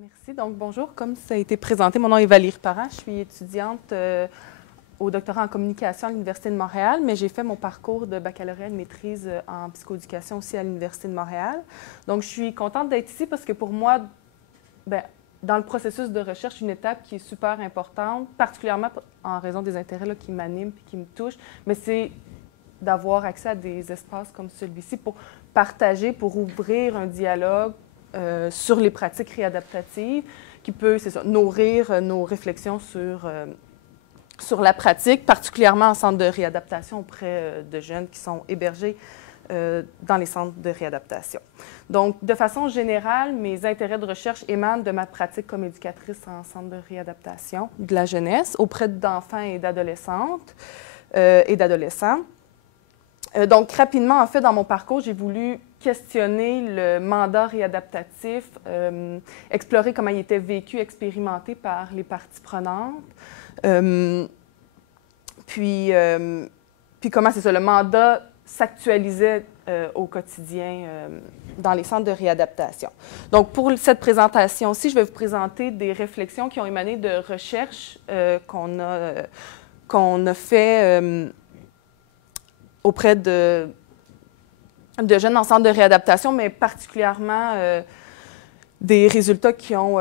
Merci. Donc, bonjour. Comme ça a été présenté, mon nom est Valérie Parent. Je suis étudiante au doctorat en communication à l'Université de Montréal, mais j'ai fait mon parcours de baccalauréat et de maîtrise en psychoéducation aussi à l'Université de Montréal. Donc, je suis contente d'être ici parce que pour moi, dans le processus de recherche, une étape qui est super importante, particulièrement en raison des intérêts là, qui m'animent et qui me touchent, mais c'est d'avoir accès à des espaces comme celui-ci pour partager, pour ouvrir un dialogue sur les pratiques réadaptatives qui peut, c'est ça, nourrir nos réflexions sur la pratique, particulièrement en centre de réadaptation auprès de jeunes qui sont hébergés dans les centres de réadaptation. Donc, de façon générale, mes intérêts de recherche émanent de ma pratique comme éducatrice en centre de réadaptation de la jeunesse auprès d'enfants et d'adolescentes et d'adolescents. Donc, rapidement, en fait, dans mon parcours, j'ai voulu questionner le mandat réadaptatif, explorer comment il était vécu, expérimenté par les parties prenantes, puis comment c'est ça, le mandat s'actualisait au quotidien dans les centres de réadaptation. Donc, pour cette présentation-ci, je vais vous présenter des réflexions qui ont émané de recherches qu'on a fait auprès de jeunes en centre de réadaptation, mais particulièrement des résultats qui ont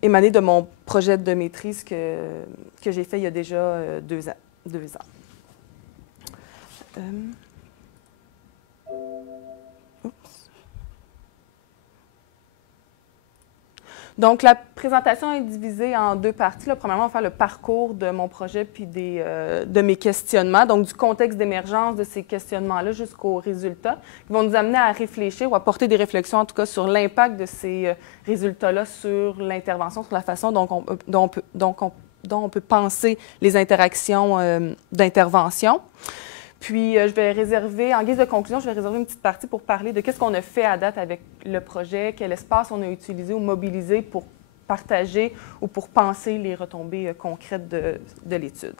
émané de mon projet de maîtrise que j'ai fait il y a déjà 2 ans. Donc, la présentation est divisée en 2 parties. Là, premièrement, on va faire le parcours de mon projet puis de mes questionnements, donc du contexte d'émergence de ces questionnements-là jusqu'aux résultats, qui vont nous amener à réfléchir ou à porter des réflexions, en tout cas, sur l'impact de ces résultats-là sur l'intervention, sur la façon dont on peut penser les interactions d'intervention. Puis, je vais réserver, en guise de conclusion, je vais réserver une petite partie pour parler de qu'est-ce qu'on a fait à date avec le projet, quel espace on a utilisé ou mobilisé pour partager ou pour penser les retombées concrètes de l'étude.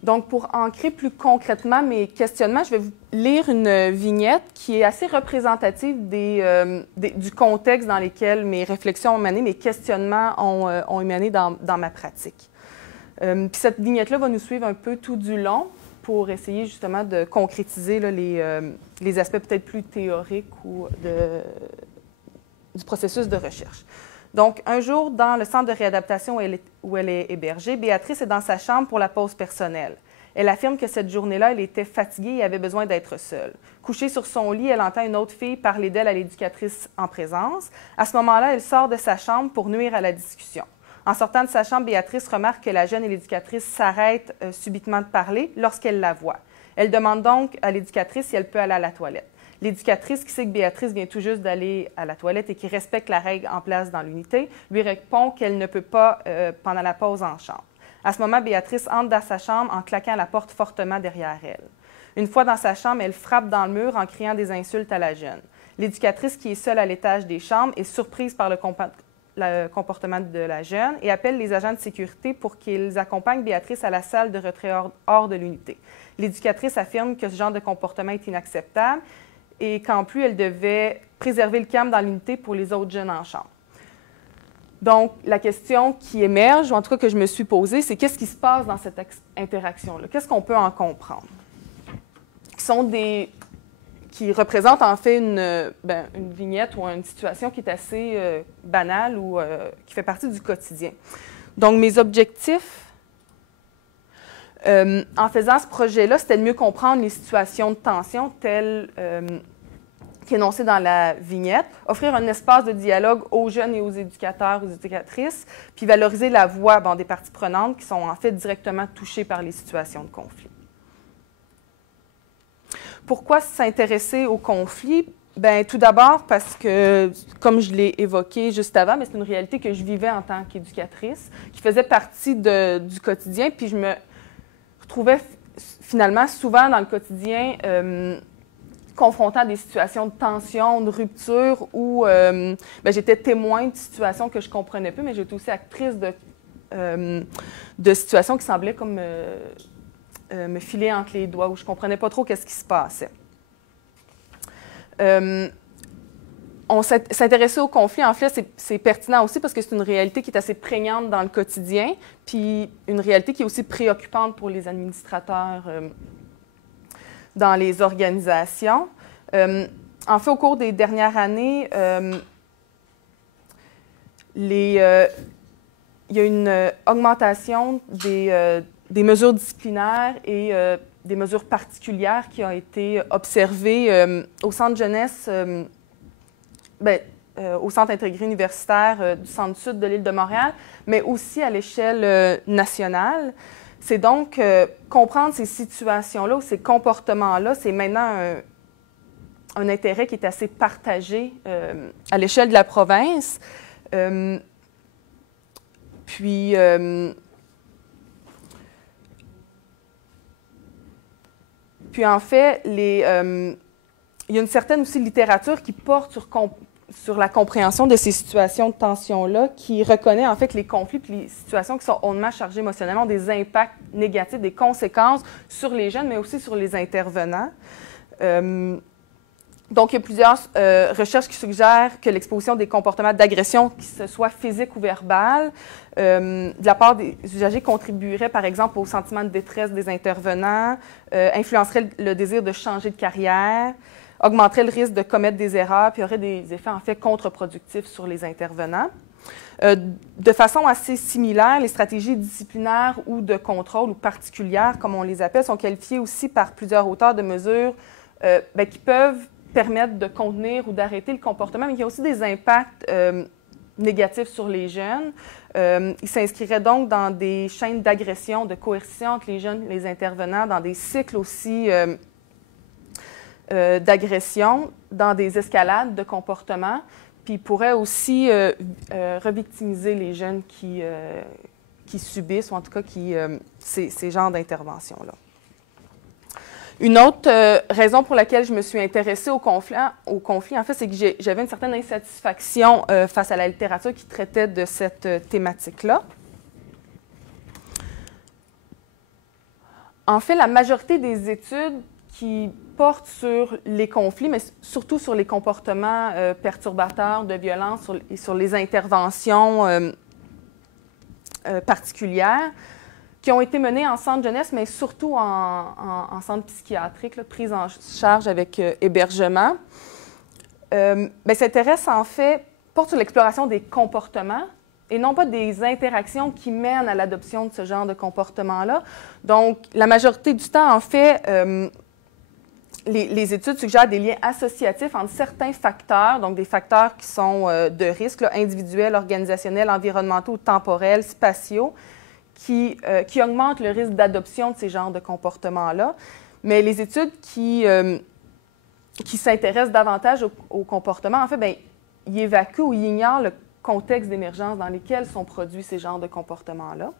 Donc, pour ancrer plus concrètement mes questionnements, je vais vous lire une vignette qui est assez représentative du contexte dans lequel mes réflexions ont émané, mes questionnements ont émané dans ma pratique. Puis cette vignette-là va nous suivre un peu tout du long pour essayer justement de concrétiser là, les aspects peut-être plus théoriques ou du processus de recherche. Donc, un jour, dans le centre de réadaptation où elle est hébergée, Béatrice est dans sa chambre pour la pause personnelle. Elle affirme que cette journée-là, elle était fatiguée et avait besoin d'être seule. Couchée sur son lit, elle entend une autre fille parler d'elle à l'éducatrice en présence. À ce moment-là, elle sort de sa chambre pour nuire à la discussion. En sortant de sa chambre, Béatrice remarque que la jeune et l'éducatrice s'arrêtent subitement de parler lorsqu'elle la voit. Elle demande donc à l'éducatrice si elle peut aller à la toilette. L'éducatrice, qui sait que Béatrice vient tout juste d'aller à la toilette et qui respecte la règle en place dans l'unité, lui répond qu'elle ne peut pas pendant la pause en chambre. À ce moment, Béatrice entre dans sa chambre en claquant la porte fortement derrière elle. Une fois dans sa chambre, elle frappe dans le mur en criant des insultes à la jeune. L'éducatrice, qui est seule à l'étage des chambres, est surprise par le comportement de la jeune et appelle les agents de sécurité pour qu'ils accompagnent Béatrice à la salle de retrait hors de l'unité. L'éducatrice affirme que ce genre de comportement est inacceptable et qu'en plus, elle devait préserver le calme dans l'unité pour les autres jeunes en chambre. Donc, la question qui émerge, ou en tout cas que je me suis posée, c'est qu'est-ce qui se passe dans cette interaction-là? Qu'est-ce qu'on peut en comprendre? Qui représentent en fait une vignette ou une situation qui est assez banale ou qui fait partie du quotidien. Donc, mes objectifs, en faisant ce projet-là, c'était de mieux comprendre les situations de tension telles qu'énoncées dans la vignette, offrir un espace de dialogue aux jeunes et aux éducateurs, aux éducatrices, puis valoriser la voix des parties prenantes qui sont en fait directement touchées par les situations de conflit. Pourquoi s'intéresser au conflit? Bien, tout d'abord parce que, comme je l'ai évoqué juste avant, mais c'est une réalité que je vivais en tant qu'éducatrice, qui faisait partie du quotidien, puis je me retrouvais finalement souvent dans le quotidien confrontant à des situations de tension, de rupture, où j'étais témoin de situations que je ne comprenais plus, mais j'étais aussi actrice de situations qui semblaient comme me filer entre les doigts, où je ne comprenais pas trop qu'est-ce qui se passait. S'intéresser au conflit, en fait, c'est pertinent aussi parce que c'est une réalité qui est assez prégnante dans le quotidien, puis une réalité qui est aussi préoccupante pour les administrateurs dans les organisations. En fait, au cours des dernières années, il y a une augmentation des mesures disciplinaires et des mesures particulières qui ont été observées au centre jeunesse, au centre intégré universitaire du centre-sud de l'île de Montréal, mais aussi à l'échelle nationale. C'est donc comprendre ces situations-là ou ces comportements-là, c'est maintenant un intérêt qui est assez partagé à l'échelle de la province. Puis en fait, il y a une certaine aussi littérature qui porte sur la compréhension de ces situations de tension-là, qui reconnaît en fait que les conflits et les situations qui sont hautement chargées émotionnellement ont des impacts négatifs, des conséquences sur les jeunes, mais aussi sur les intervenants. Donc, il y a plusieurs recherches qui suggèrent que l'exposition des comportements d'agression, que ce soit physique ou verbal, de la part des usagers contribuerait, par exemple, au sentiment de détresse des intervenants, influencerait le désir de changer de carrière, augmenterait le risque de commettre des erreurs, puis aurait des effets, en fait, contre-productifs sur les intervenants. De façon assez similaire, les stratégies disciplinaires ou de contrôle ou particulières, comme on les appelle, sont qualifiées aussi par plusieurs auteurs de mesures qui peuvent permettre de contenir ou d'arrêter le comportement, mais il y a aussi des impacts négatifs sur les jeunes. Ils s'inscriraient donc dans des chaînes d'agression, de coercition entre les jeunes et les intervenants, dans des cycles aussi d'agression, dans des escalades de comportement, puis ils pourraient aussi revictimiser les jeunes qui subissent, ou en tout cas ces genres d'interventions-là. Une autre raison pour laquelle je me suis intéressée au conflit en fait, c'est que j'avais une certaine insatisfaction face à la littérature qui traitait de cette thématique-là. En fait, la majorité des études qui portent sur les conflits, mais surtout sur les comportements perturbateurs de violence et sur les interventions particulières, qui ont été menées en centre jeunesse, mais surtout en centre psychiatrique, là, prise en charge avec hébergement, s'intéresse en fait, porte sur l'exploration des comportements et non pas des interactions qui mènent à l'adoption de ce genre de comportement-là. Donc, la majorité du temps, en fait, les études suggèrent des liens associatifs entre certains facteurs, donc des facteurs qui sont de risque, là, individuels, organisationnels, environnementaux, temporels, spatiaux, qui augmentent le risque d'adoption de ces genres de comportements-là. Mais les études qui s'intéressent davantage au comportement, en fait, ils évacuent ou ils ignorent le contexte d'émergence dans lequel sont produits ces genres de comportements-là.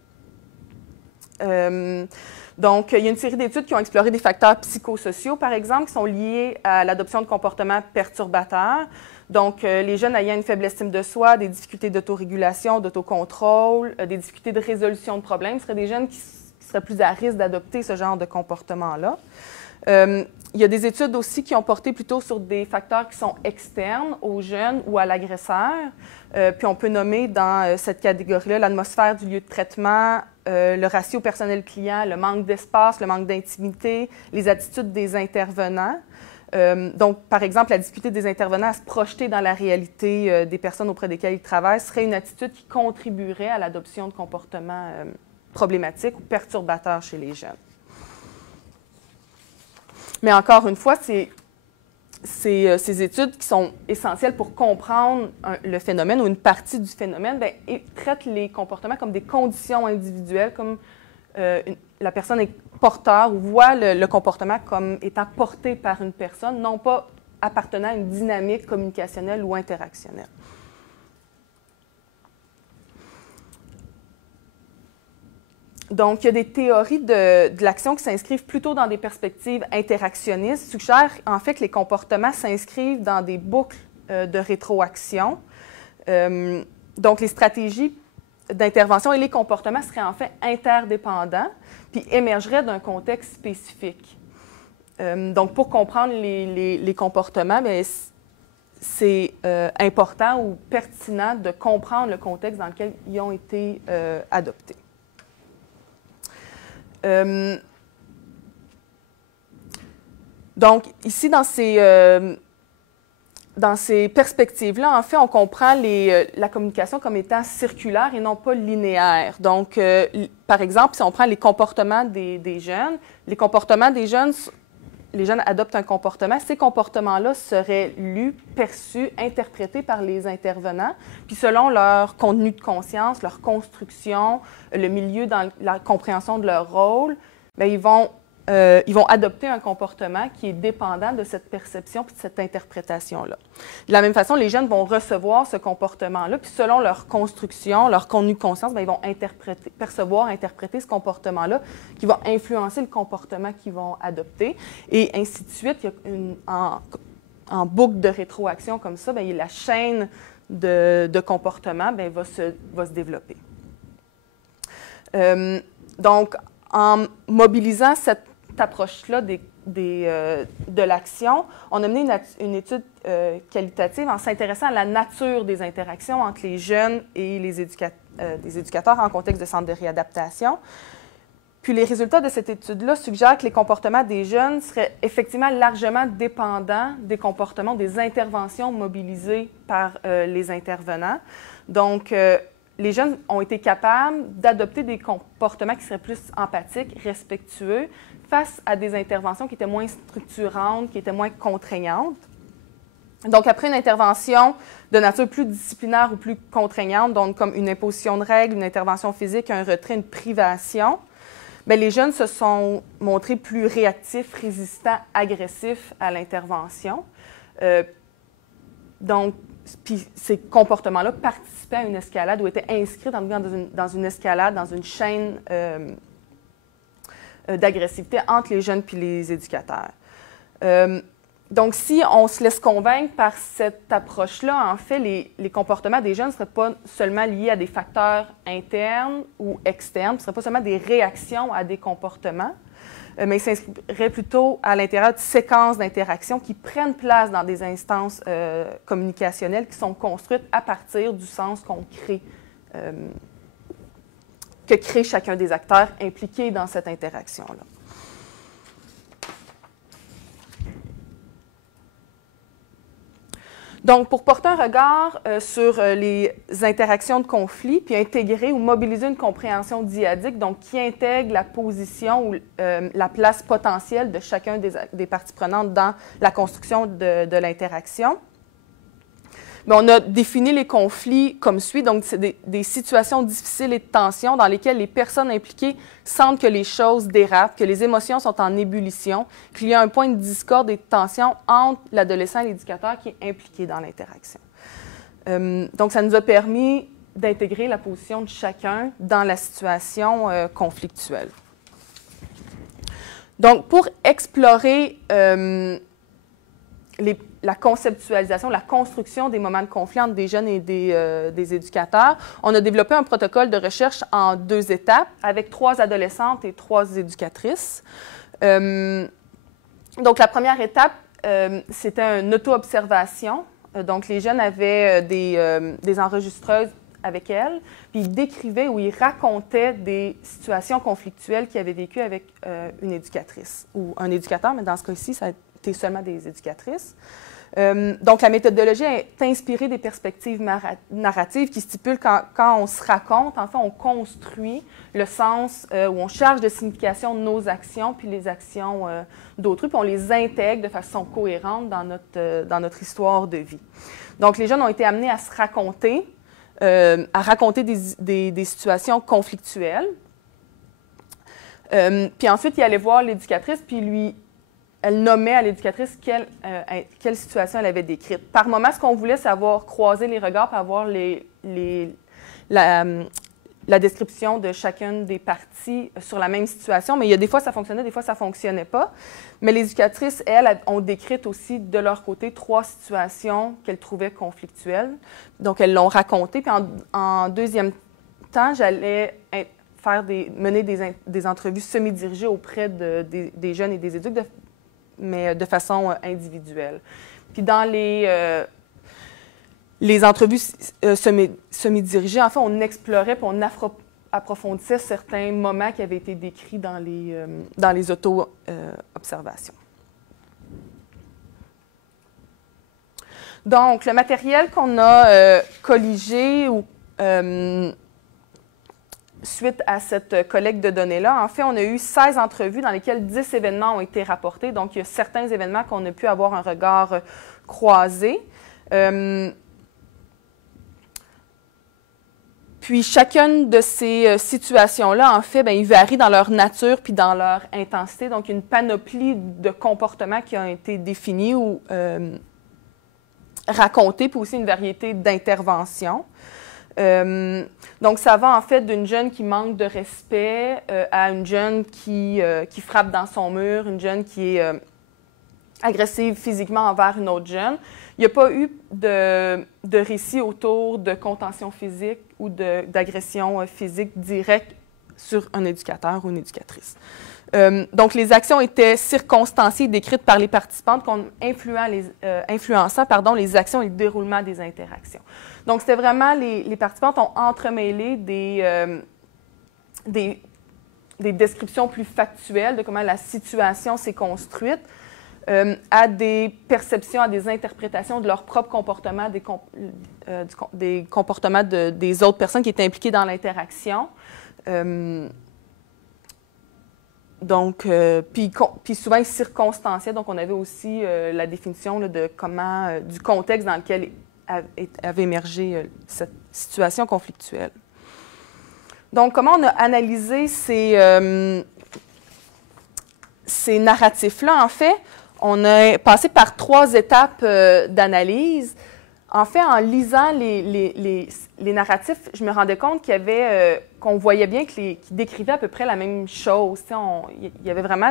Donc, il y a une série d'études qui ont exploré des facteurs psychosociaux, par exemple, qui sont liés à l'adoption de comportements perturbateurs. Donc, les jeunes ayant une faible estime de soi, des difficultés d'autorégulation, d'autocontrôle, des difficultés de résolution de problèmes, seraient des jeunes qui seraient plus à risque d'adopter ce genre de comportement-là. Il y a des études aussi qui ont porté plutôt sur des facteurs qui sont externes aux jeunes ou à l'agresseur. Puis on peut nommer dans cette catégorie-là l'atmosphère du lieu de traitement, le ratio personnel-client, le manque d'espace, le manque d'intimité, les attitudes des intervenants. Donc, par exemple, la difficulté des intervenants à se projeter dans la réalité des personnes auprès desquelles ils travaillent serait une attitude qui contribuerait à l'adoption de comportements problématiques ou perturbateurs chez les jeunes. Mais encore une fois, ces études qui sont essentielles pour comprendre le phénomène ou une partie du phénomène, traitent les comportements comme des conditions individuelles, comme la personne est porteur ou voit le comportement comme étant porté par une personne, non pas appartenant à une dynamique communicationnelle ou interactionnelle. Donc, il y a des théories de l'action qui s'inscrivent plutôt dans des perspectives interactionnistes, suggèrent en fait que les comportements s'inscrivent dans des boucles de rétroaction. Donc, les stratégies d'intervention et les comportements seraient en fait interdépendants, puis émergeraient d'un contexte spécifique. Donc, pour comprendre les comportements, c'est important ou pertinent de comprendre le contexte dans lequel ils ont été adoptés. Donc, ici, dans ces perspectives-là, en fait, on comprend la communication comme étant circulaire et non pas linéaire. Donc, par exemple, si on prend les comportements des jeunes, les comportements des jeunes, les jeunes adoptent un comportement, ces comportements-là seraient lus, perçus, interprétés par les intervenants, puis selon leur contenu de conscience, leur construction, le milieu dans la compréhension de leur rôle, bien, ils vont adopter un comportement qui est dépendant de cette perception puis de cette interprétation-là. De la même façon, les jeunes vont recevoir ce comportement-là, puis selon leur construction, leur contenu de conscience, bien, ils vont percevoir, interpréter ce comportement-là qui va influencer le comportement qu'ils vont adopter. Et ainsi de suite, il y a en boucle de rétroaction comme ça, bien, la chaîne de comportement bien, va se développer. Donc, en mobilisant cette approche-là de l'action, on a mené une étude qualitative en s'intéressant à la nature des interactions entre les jeunes et les éducateurs en contexte de centre de réadaptation. Puis les résultats de cette étude-là suggèrent que les comportements des jeunes seraient effectivement largement dépendants des comportements, des interventions mobilisées par les intervenants. Donc, les jeunes ont été capables d'adopter des comportements qui seraient plus empathiques, respectueux, face à des interventions qui étaient moins structurantes, qui étaient moins contraignantes. Donc, après une intervention de nature plus disciplinaire ou plus contraignante, donc comme une imposition de règles, une intervention physique, un retrait, une privation, bien, les jeunes se sont montrés plus réactifs, résistants, agressifs à l'intervention. Donc, puis ces comportements-là participaient à une escalade ou étaient inscrits dans une escalade, dans une chaîne d'agressivité entre les jeunes et les éducateurs. Donc, si on se laisse convaincre par cette approche-là, en fait, les comportements des jeunes ne seraient pas seulement liés à des facteurs internes ou externes, ce ne seraient pas seulement des réactions à des comportements, mais ils s'inscriraient plutôt à l'intérieur de séquences d'interactions qui prennent place dans des instances communicationnelles qui sont construites à partir du sens que crée chacun des acteurs impliqués dans cette interaction-là. Donc, pour porter un regard sur les interactions de conflit, puis intégrer ou mobiliser une compréhension dyadique, donc qui intègre la position ou la place potentielle de chacun des parties prenantes dans la construction de l'interaction. Mais on a défini les conflits comme suit. Donc, c'est des situations difficiles et de tension dans lesquelles les personnes impliquées sentent que les choses dérapent, que les émotions sont en ébullition, qu'il y a un point de discorde et de tension entre l'adolescent et l'éducateur qui est impliqué dans l'interaction. Donc, ça nous a permis d'intégrer la position de chacun dans la situation conflictuelle. Donc, pour explorer la conceptualisation, la construction des moments de conflit entre des jeunes et des éducateurs, on a développé un protocole de recherche en 2 étapes avec 3 adolescentes et 3 éducatrices. Donc, la première étape, c'était une auto-observation. Donc, les jeunes avaient des enregistreuses avec elles, puis ils décrivaient ou ils racontaient des situations conflictuelles qu'ils avaient vécues avec une éducatrice ou un éducateur, mais dans ce cas-ci, ça a été seulement des éducatrices. Donc, la méthodologie est inspirée des perspectives narratives qui stipulent quand on se raconte, en fait, on construit le sens où on charge de signification nos actions puis les actions d'autrui, puis on les intègre de façon cohérente dans notre histoire de vie. Donc, les jeunes ont été amenés à se raconter, à raconter des situations conflictuelles. Puis ensuite, ils allaient voir l'éducatrice, puis elle nommait à l'éducatrice quelle situation elle avait décrite. Par moment, ce qu'on voulait, c'est croiser les regards pour avoir la description de chacune des parties sur la même situation. Mais il y a des fois, ça fonctionnait, des fois, ça ne fonctionnait pas. Mais les éducatrices, elles, ont décrit aussi de leur côté 3 situations qu'elles trouvaient conflictuelles. Donc, elles l'ont racontées. Puis en deuxième temps, j'allais mener des entrevues semi-dirigées auprès des jeunes et des éducs mais de façon individuelle. Puis dans les entrevues semi-dirigées, en fait, on explorait puis on approfondissait certains moments qui avaient été décrits dans les auto-observations. Donc, le matériel qu'on a colligé suite à cette collecte de données-là, en fait, on a eu 16 entrevues dans lesquelles 10 événements ont été rapportés. Donc, il y a certains événements qu'on a pu avoir un regard croisé. Puis, chacune de ces situations-là, en fait, bien, ils varient dans leur nature puis dans leur intensité. Donc, il y a une panoplie de comportements qui ont été définis ou racontés, puis aussi une variété d'interventions. Donc, ça va en fait d'une jeune qui manque de respect à une jeune qui frappe dans son mur, une jeune qui est agressive physiquement envers une autre jeune. Il n'y a pas eu de récit autour de contention physique ou d'agression physique directe sur un éducateur ou une éducatrice. Donc, les actions étaient circonstanciées et décrites par les participantes influençant les actions et le déroulement des interactions. Donc, c'était vraiment, les participantes ont entremêlé des descriptions plus factuelles de comment la situation s'est construite à des perceptions, à des interprétations de leur propre comportement, des comportements des autres personnes qui étaient impliquées dans l'interaction. Donc, puis souvent circonstanciel. Donc, on avait aussi la définition là, de comment, du contexte dans lequel avait émergé cette situation conflictuelle. Donc, comment on a analysé ces narratifs-là? En fait, on a passé par 3 étapes d'analyse. En fait, en lisant les narratifs, je me rendais compte qu'on voyait bien qu'ils décrivaient à peu près la même chose. Il y avait vraiment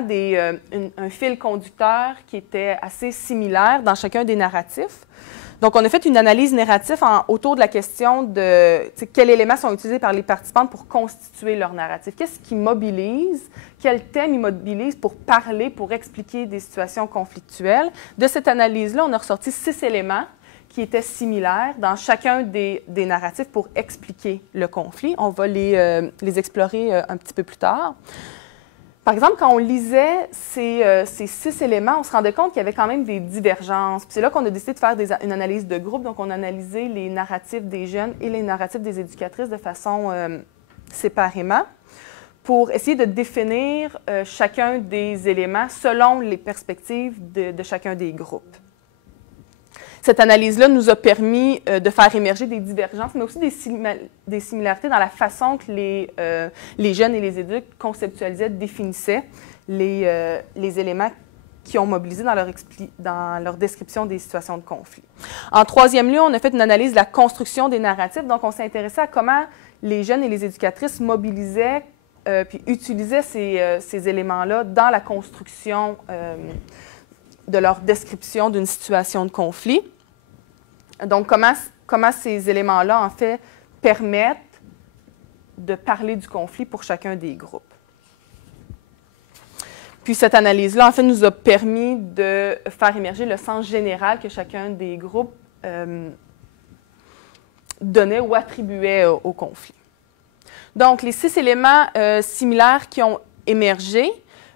un fil conducteur qui était assez similaire dans chacun des narratifs. Donc, on a fait une analyse narrative autour de la question de quels éléments sont utilisés par les participantes pour constituer leur narratif. Qu'est-ce qui mobilise? Quels thèmes ils mobilisent pour parler, pour expliquer des situations conflictuelles? De cette analyse-là, on a ressorti 6 éléments qui étaient similaires dans chacun des narratifs pour expliquer le conflit. On va les explorer un petit peu plus tard. Par exemple, quand on lisait ces 6 éléments, on se rendait compte qu'il y avait quand même des divergences. C'est là qu'on a décidé de faire une analyse de groupe. Donc, on a analysé les narratifs des jeunes et les narratifs des éducatrices de façon séparément pour essayer de définir chacun des éléments selon les perspectives de chacun des groupes. Cette analyse-là nous a permis de faire émerger des divergences, mais aussi des similarités dans la façon que les jeunes et les éducs conceptualisaient, définissaient les éléments qui ont mobilisé dans leur description des situations de conflit. En 3e lieu, on a fait une analyse de la construction des narratifs. Donc, on s'est intéressé à comment les jeunes et les éducatrices mobilisaient puis utilisaient ces éléments-là dans la construction de leur description d'une situation de conflit. Donc, comment ces éléments-là, en fait, permettent de parler du conflit pour chacun des groupes. Puis, cette analyse-là, en fait, nous a permis de faire émerger le sens général que chacun des groupes donnait ou attribuait au conflit. Donc, les 6 éléments similaires qui ont émergé,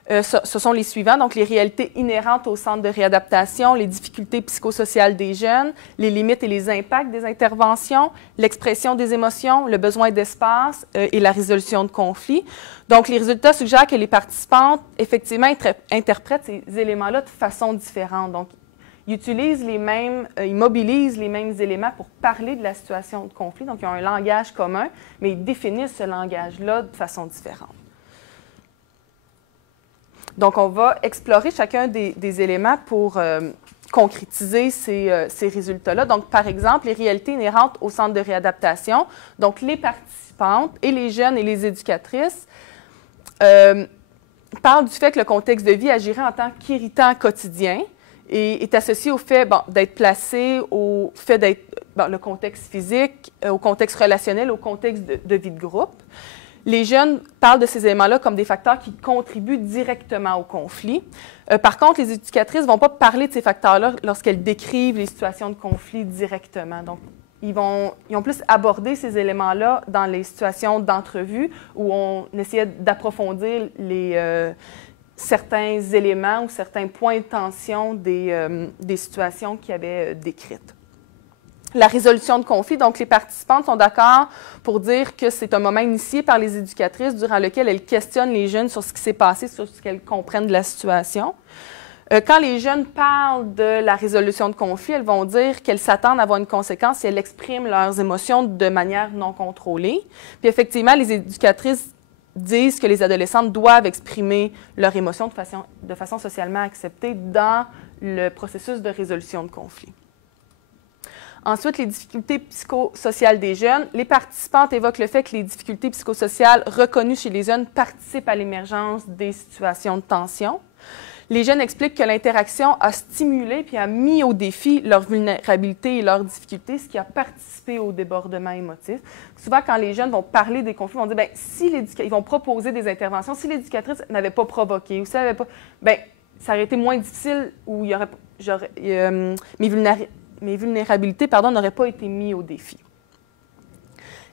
ce sont les suivants. Donc, les réalités inhérentes au centre de réadaptation, les difficultés psychosociales des jeunes, les limites et les impacts des interventions, l'expression des émotions, le besoin d'espace et la résolution de conflits. Donc, les résultats suggèrent que les participantes, effectivement, interprètent ces éléments-là de façon différente. Donc, ils utilisent ils mobilisent les mêmes éléments pour parler de la situation de conflit. Donc, ils ont un langage commun, mais ils définissent ce langage-là de façon différente. Donc, on va explorer chacun des éléments pour concrétiser ces résultats-là. Donc, par exemple, les réalités inhérentes au centre de réadaptation. Donc, les participantes et les jeunes et les éducatrices parlent du fait que le contexte de vie agirait en tant qu'irritant quotidien et est associé au fait d'être placé, au fait d'être le contexte physique, au contexte relationnel, au contexte de vie de groupe. Les jeunes parlent de ces éléments-là comme des facteurs qui contribuent directement au conflit. Par contre, les éducatrices ne vont pas parler de ces facteurs-là lorsqu'elles décrivent les situations de conflit directement. Donc, ils ont plus abordé ces éléments-là dans les situations d'entrevue où on essayait d'approfondir certains éléments ou certains points de tension des situations qu'ils avaient décrites. La résolution de conflits, donc les participantes sont d'accord pour dire que c'est un moment initié par les éducatrices durant lequel elles questionnent les jeunes sur ce qui s'est passé, sur ce qu'elles comprennent de la situation. Quand les jeunes parlent de la résolution de conflits, elles vont dire qu'elles s'attendent à avoir une conséquence si elles expriment leurs émotions de manière non contrôlée. Puis effectivement, les éducatrices disent que les adolescentes doivent exprimer leurs émotions de façon socialement acceptée dans le processus de résolution de conflits. Ensuite, les difficultés psychosociales des jeunes. Les participantes évoquent le fait que les difficultés psychosociales reconnues chez les jeunes participent à l'émergence des situations de tension. Les jeunes expliquent que l'interaction a stimulé puis a mis au défi leur vulnérabilité et leurs difficultés, ce qui a participé au débordement émotif. Souvent, quand les jeunes vont parler des conflits, ils vont dire, ils vont proposer des interventions. Si l'éducatrice n'avait pas provoqué ou si elle n'avait pas, ça aurait été moins difficile ou il y aurait, mes vulnérabilités n'auraient pas été mises au défi.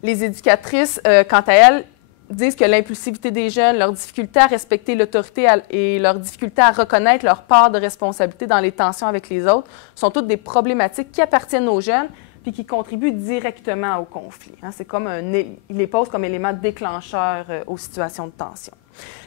Les éducatrices, quant à elles, disent que l'impulsivité des jeunes, leur difficulté à respecter l'autorité et leur difficulté à reconnaître leur part de responsabilité dans les tensions avec les autres sont toutes des problématiques qui appartiennent aux jeunes puis qui contribuent directement au conflit. C'est comme ils les posent comme élément déclencheur aux situations de tension.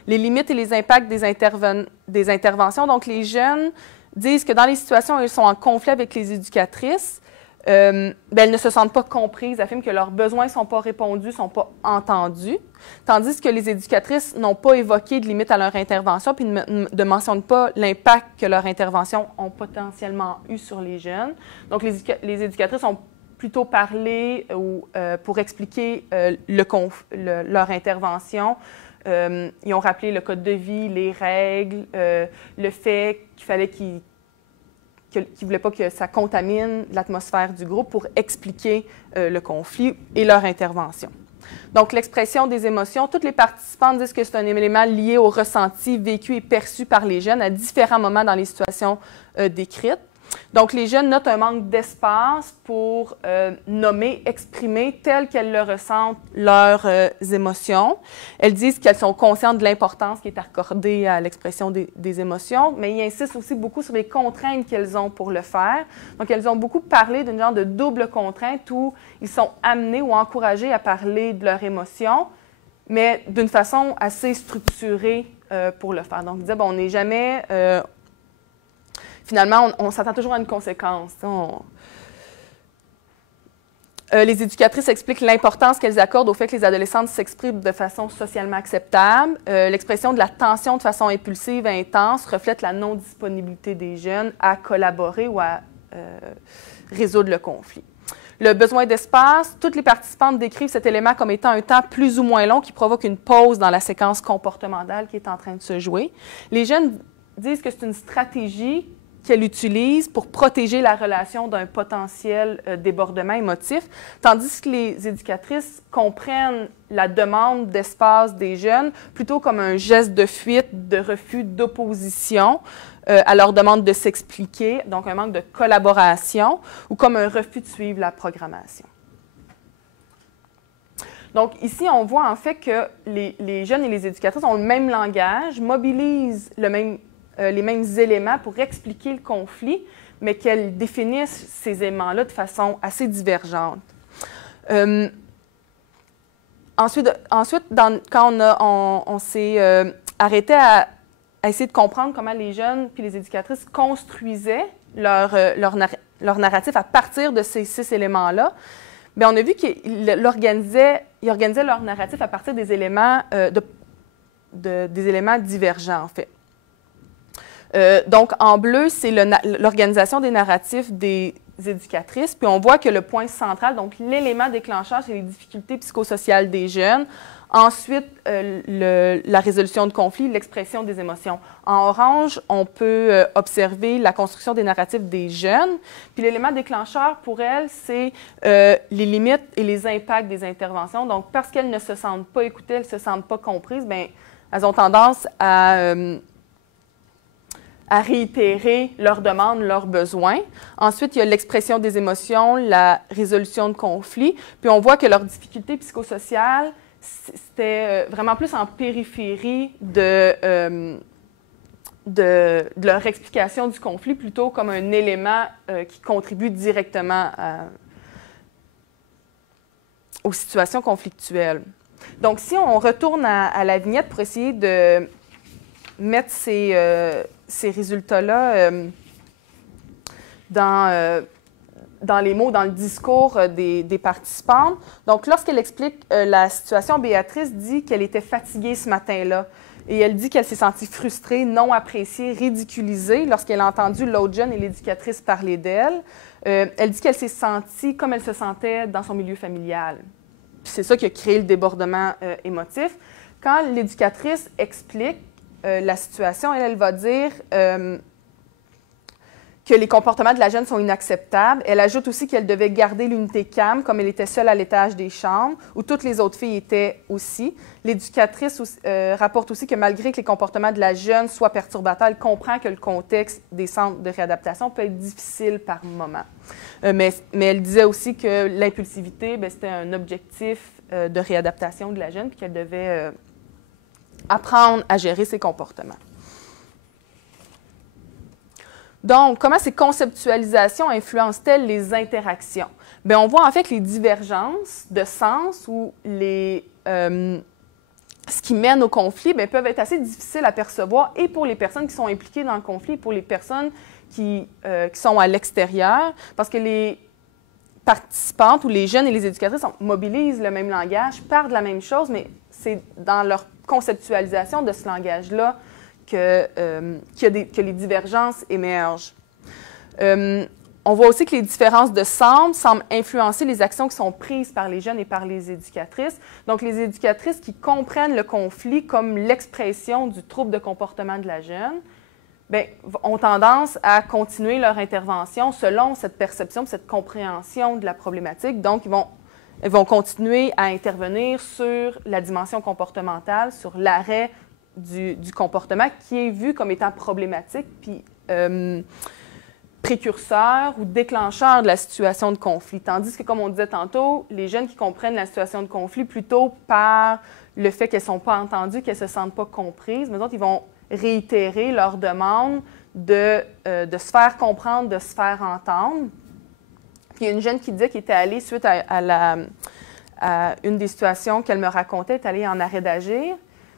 Les limites et les impacts des interventions. Donc, les jeunes disent que dans les situations où ils sont en conflit avec les éducatrices, elles ne se sentent pas comprises, affirment que leurs besoins ne sont pas répondus, ne sont pas entendus, tandis que les éducatrices n'ont pas évoqué de limite à leur intervention puis ne mentionnent pas l'impact que leurs interventions ont potentiellement eu sur les jeunes. Donc, les éducatrices ont plutôt parlé pour expliquer leur intervention. Ils ont rappelé le code de vie, les règles, le fait qu'il fallait qu'ils ne voulaient pas que ça contamine l'atmosphère du groupe pour expliquer le conflit et leur intervention. Donc, l'expression des émotions, toutes les participantes disent que c'est un élément lié au ressenti vécu et perçu par les jeunes à différents moments dans les situations décrites. Donc, les jeunes notent un manque d'espace pour nommer, exprimer tel qu'elles le ressentent leurs émotions. Elles disent qu'elles sont conscientes de l'importance qui est accordée à l'expression des émotions, mais ils insistent aussi beaucoup sur les contraintes qu'elles ont pour le faire. Donc, elles ont beaucoup parlé d'une genre de double contrainte où ils sont amenés ou encouragés à parler de leurs émotions, mais d'une façon assez structurée pour le faire. Donc, ils disaient, on n'est jamais... Finalement, on s'attend toujours à une conséquence. Les éducatrices expliquent l'importance qu'elles accordent au fait que les adolescentes s'expriment de façon socialement acceptable. L'expression de la tension de façon impulsive et intense reflète la non-disponibilité des jeunes à collaborer ou à résoudre le conflit. Le besoin d'espace, toutes les participantes décrivent cet élément comme étant un temps plus ou moins long qui provoque une pause dans la séquence comportementale qui est en train de se jouer. Les jeunes disent que c'est une stratégie qu'elle utilise pour protéger la relation d'un potentiel débordement émotif, tandis que les éducatrices comprennent la demande d'espace des jeunes plutôt comme un geste de fuite, de refus, d'opposition à leur demande de s'expliquer, donc un manque de collaboration, ou comme un refus de suivre la programmation. Donc, ici, on voit en fait que les jeunes et les éducatrices ont le même langage, mobilisent les mêmes éléments pour expliquer le conflit, mais qu'elles définissent ces éléments-là de façon assez divergente. Ensuite, quand on s'est arrêté à essayer de comprendre comment les jeunes puis les éducatrices construisaient leur narratif à partir de ces 6 éléments-là, bien, on a vu qu'ils organisaient leur narratif à partir des éléments, des éléments divergents, en fait. Donc, en bleu, c'est l'organisation des narratifs des éducatrices. Puis, on voit que le point central, donc l'élément déclencheur, c'est les difficultés psychosociales des jeunes. Ensuite, la résolution de conflits, l'expression des émotions. En orange, on peut observer la construction des narratifs des jeunes. Puis l'élément déclencheur pour elles, c'est les limites et les impacts des interventions. Donc, parce qu'elles ne se sentent pas écoutées, elles ne se sentent pas comprises, bien, elles ont tendance à réitérer leurs demandes, leurs besoins. Ensuite, il y a l'expression des émotions, la résolution de conflits. Puis on voit que leurs difficultés psychosociales, c'était vraiment plus en périphérie de leur explication du conflit, plutôt comme un élément qui contribue directement aux situations conflictuelles. Donc, si on retourne à la vignette pour essayer de mettre ces résultats-là dans les mots, dans le discours des participantes. Donc, lorsqu'elle explique la situation, Béatrice dit qu'elle était fatiguée ce matin-là. Et elle dit qu'elle s'est sentie frustrée, non appréciée, ridiculisée lorsqu'elle a entendu l'autre jeune et l'éducatrice parler d'elle. Elle dit qu'elle s'est sentie comme elle se sentait dans son milieu familial. C'est ça qui a créé le débordement émotif. Quand l'éducatrice explique la situation, elle va dire que les comportements de la jeune sont inacceptables. Elle ajoute aussi qu'elle devait garder l'unité calme, comme elle était seule à l'étage des chambres, où toutes les autres filles étaient aussi. L'éducatrice rapporte aussi que malgré que les comportements de la jeune soient perturbateurs, elle comprend que le contexte des centres de réadaptation peut être difficile par moment. Mais elle disait aussi que l'impulsivité, c'était un objectif de réadaptation de la jeune, puis qu'elle devait apprendre à gérer ses comportements. Donc, comment ces conceptualisations influencent-elles les interactions? Bien, on voit en fait que les divergences de sens ou ce qui mène au conflit peuvent être assez difficiles à percevoir et pour les personnes qui sont impliquées dans le conflit et pour les personnes qui sont à l'extérieur, parce que les participantes ou les jeunes et les éducatrices mobilisent le même langage, parlent la même chose, mais c'est dans leur conceptualisation de ce langage-là que les divergences émergent. On voit aussi que les différences de sens semblent influencer les actions qui sont prises par les jeunes et par les éducatrices. Donc, les éducatrices qui comprennent le conflit comme l'expression du trouble de comportement de la jeune, bien, ont tendance à continuer leur intervention selon cette perception, cette compréhension de la problématique. Donc, elles vont continuer à intervenir sur la dimension comportementale, sur l'arrêt du comportement qui est vu comme étant problématique, puis précurseur ou déclencheur de la situation de conflit. Tandis que, comme on disait tantôt, les jeunes qui comprennent la situation de conflit plutôt par le fait qu'elles ne sont pas entendues, qu'elles ne se sentent pas comprises, mais d'autres, ils vont réitérer leur demande de se faire comprendre, de se faire entendre. Puis il y a une jeune qui disait qu'elle était allée, suite à une des situations qu'elle me racontait, elle est allée en arrêt d'agir.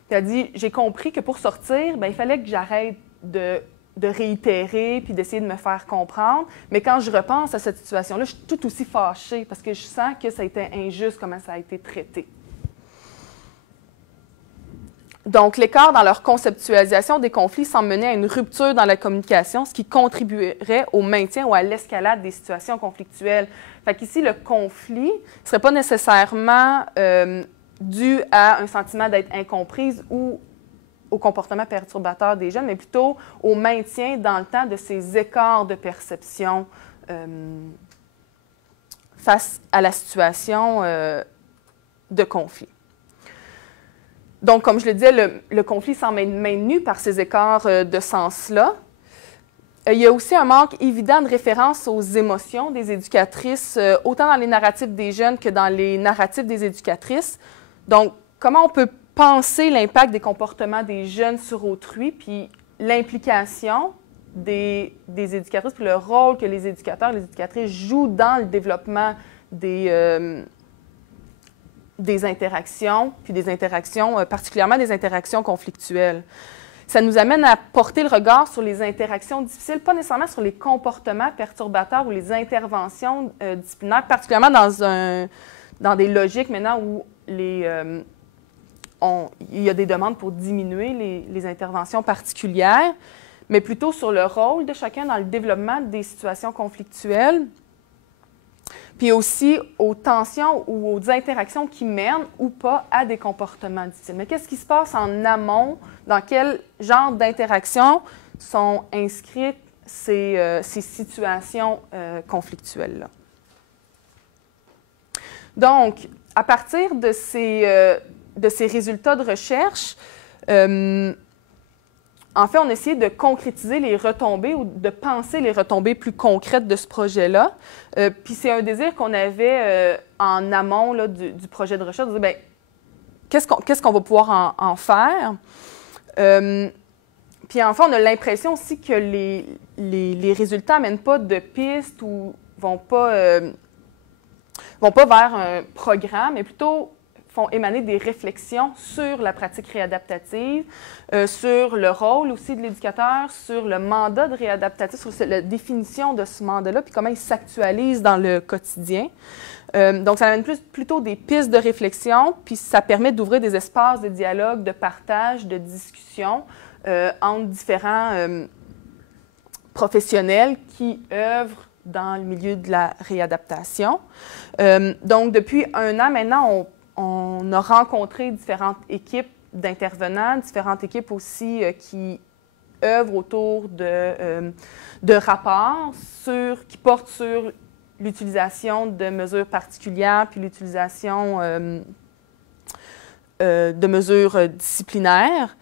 Elle a dit, j'ai compris que pour sortir, il fallait que j'arrête de réitérer puis d'essayer de me faire comprendre. Mais quand je repense à cette situation-là, je suis tout aussi fâchée parce que je sens que ça a été injuste comment ça a été traité. Donc, l'écart dans leur conceptualisation des conflits semble mener à une rupture dans la communication, ce qui contribuerait au maintien ou à l'escalade des situations conflictuelles. Fait qu'ici, le conflit ne serait pas nécessairement dû à un sentiment d'être incomprise ou au comportement perturbateur des jeunes, mais plutôt au maintien dans le temps de ces écarts de perception face à la situation de conflit. Donc, comme je le disais, le conflit semble être maintenu par ces écarts de sens-là. Il y a aussi un manque évident de référence aux émotions des éducatrices, autant dans les narratifs des jeunes que dans les narratifs des éducatrices. Donc, comment on peut penser l'impact des comportements des jeunes sur autrui, puis l'implication des éducatrices, puis le rôle que les éducateurs et les éducatrices jouent dans le développement des interactions, puis des interactions, particulièrement des interactions conflictuelles. Ça nous amène à porter le regard sur les interactions difficiles, pas nécessairement sur les comportements perturbateurs ou les interventions disciplinaires, particulièrement dans des logiques maintenant où il y a des demandes pour diminuer les interventions particulières, mais plutôt sur le rôle de chacun dans le développement des situations conflictuelles. puis aussi aux tensions ou aux interactions qui mènent ou pas à des comportements difficiles. Mais qu'est-ce qui se passe en amont? Dans quel genre d'interactions sont inscrites ces situations conflictuelles-là? Donc, à partir de ces résultats de recherche, en fait, on a essayé de concrétiser les retombées ou de penser les retombées plus concrètes de ce projet-là. Puis c'est un désir qu'on avait en amont là, du projet de recherche, de dire, bien, qu'est-ce qu'on va pouvoir en faire? Puis en fait, on a l'impression aussi que les résultats n'amènent pas de pistes ou vont pas vers un programme, mais plutôt font émaner des réflexions sur la pratique réadaptative, sur le rôle aussi de l'éducateur, sur le mandat de réadaptatif, sur la définition de ce mandat-là, puis comment il s'actualise dans le quotidien. Donc, ça amène plutôt des pistes de réflexion, puis ça permet d'ouvrir des espaces de dialogue, de partage, de discussion entre différents professionnels qui œuvrent dans le milieu de la réadaptation. Donc, depuis 1 an maintenant, on a rencontré différentes équipes d'intervenants, différentes équipes aussi qui œuvrent autour de rapports qui portent sur l'utilisation de mesures particulières puis l'utilisation de mesures disciplinaires.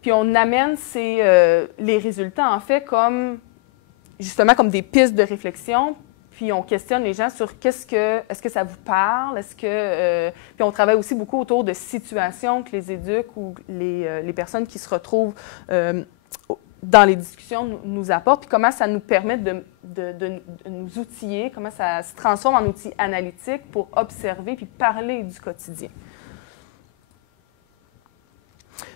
Puis on amène les résultats, en fait, justement comme des pistes de réflexion. Puis on questionne les gens sur est-ce que ça vous parle, puis on travaille aussi beaucoup autour de situations que les éducs ou les personnes qui se retrouvent dans les discussions nous apportent, puis comment ça nous permet de nous outiller, comment ça se transforme en outil analytique pour observer puis parler du quotidien.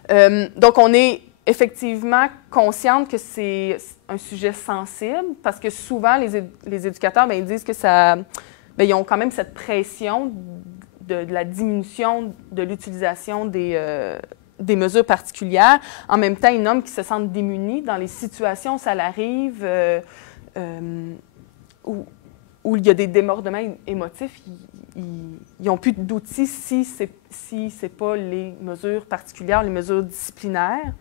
Donc on est effectivement consciente que c'est un sujet sensible parce que souvent, les éducateurs, bien, ils disent que ils ont quand même cette pression de la diminution de l'utilisation des mesures particulières. En même temps, ils nomment qu'ils se sentent démunis dans les situations où ça arrive, où il y a des débordements émotifs. Ils n'ont plus d'outils si ce n'est pas les mesures particulières, les mesures disciplinaires.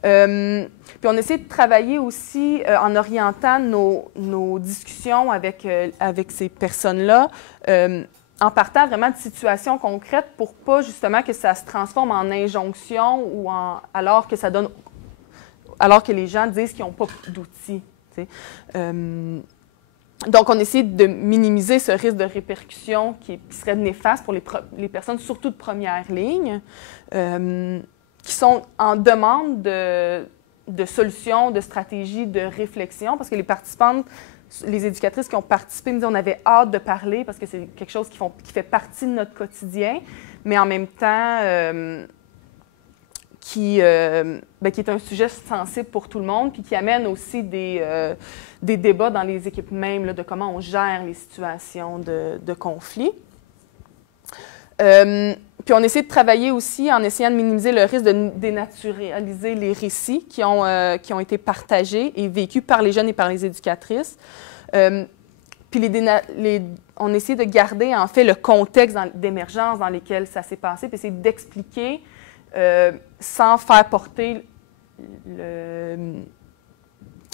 Puis on essaie de travailler aussi en orientant nos discussions avec ces personnes-là, en partant vraiment de situations concrètes pour pas justement que ça se transforme en injonction ou alors que les gens disent qu'ils n'ont pas d'outils. Donc, on essaie de minimiser ce risque de répercussion qui serait néfaste pour les personnes, surtout de première ligne, qui sont en demande de solutions, de stratégies, de réflexion, parce que les participantes, les éducatrices qui ont participé me disent qu'on avait hâte de parler parce que c'est quelque chose qui fait partie de notre quotidien, mais en même temps qui est un sujet sensible pour tout le monde, puis qui amène aussi des débats dans les équipes même là, de comment on gère les situations de conflit. Puis on essaie de travailler aussi en essayant de minimiser le risque de dénaturaliser les récits qui ont été partagés et vécus par les jeunes et par les éducatrices. Puis on essaie de garder en fait le contexte d'émergence dans lequel ça s'est passé, puis essayer d'expliquer sans faire porter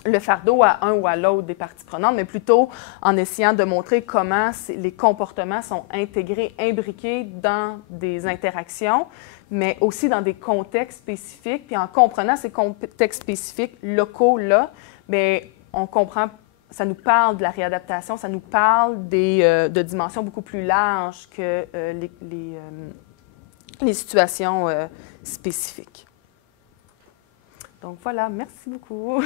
le fardeau à un ou à l'autre des parties prenantes, mais plutôt en essayant de montrer comment les comportements sont intégrés, imbriqués dans des interactions, mais aussi dans des contextes spécifiques. Puis en comprenant ces contextes spécifiques locaux-là, bien, on comprend, ça nous parle de la réadaptation, ça nous parle de dimensions beaucoup plus larges que les situations spécifiques. Donc voilà, merci beaucoup.